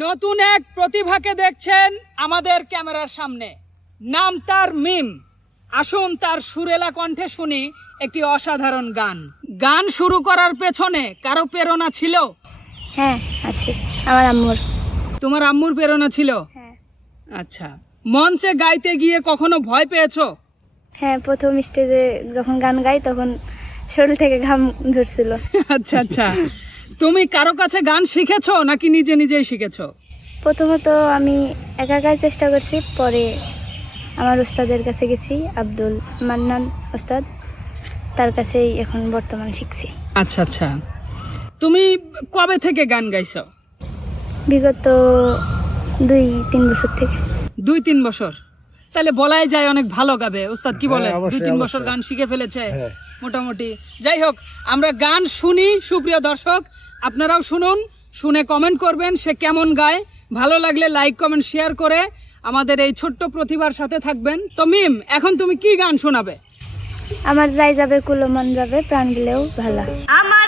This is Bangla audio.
নতুন এক প্রতিভাকে দেখছেন আমাদের ক্যামেরার সামনে। নাম তার মিম। আসুন তার সুরেলা কণ্ঠে শুনি একটি অসাধারণ গান। গান শুরু করার পেছনে কারও প্রেরণা ছিল? হ্যাঁ আছে। আমার আম্মুর। তোমার আম্মুর প্রেরণা ছিল? হ্যাঁ। আচ্ছা। মঞ্চে গাইতে গিয়ে কখনো ভয় পেয়েছ? হ্যাঁ প্রথম স্টেজে যখন গান গাই তখন শরীর থেকে ঘাম ঝরছিল। আচ্ছা আচ্ছা। তুমি কারও কাছে গান শিখেছো নাকি নিজে নিজেই শিখেছো? প্রথমত আমি একা একাই চেষ্টা করছি পরে আমার ওস্তাদের কাছে গেছি আব্দুল মান্নান ওস্তাদ তার কাছেই এখন বর্তমানে শিখছি। আচ্ছা আচ্ছা। তুমি কবে থেকে গান গাইছো? বিগত দুই তিন বছর থেকে। দুই তিন বছর? তাহলে বলাই যায় অনেক ভালো গাবে। ওস্তাদ কি বলে দুই তিন বছর গান শিখে ফেলেছে হ্যাঁ। মোটামুটি। যাই হোক আমরা গান শুনি সুপ্রিয় দর্শক আপনারাও শুনুন শুনে কমেন্ট করবেন সে কেমন গায়। ভালো লাগলে লাইক কমেন্ট শেয়ার করে আমাদের এই ছোট্ট প্রতিভার সাথে থাকবেন। তো মিম এখন তুমি কি গান শোনাবে? আমার যাই যাবে কুলো মন যাবে প্রাণ দিলেও ভালো। আমার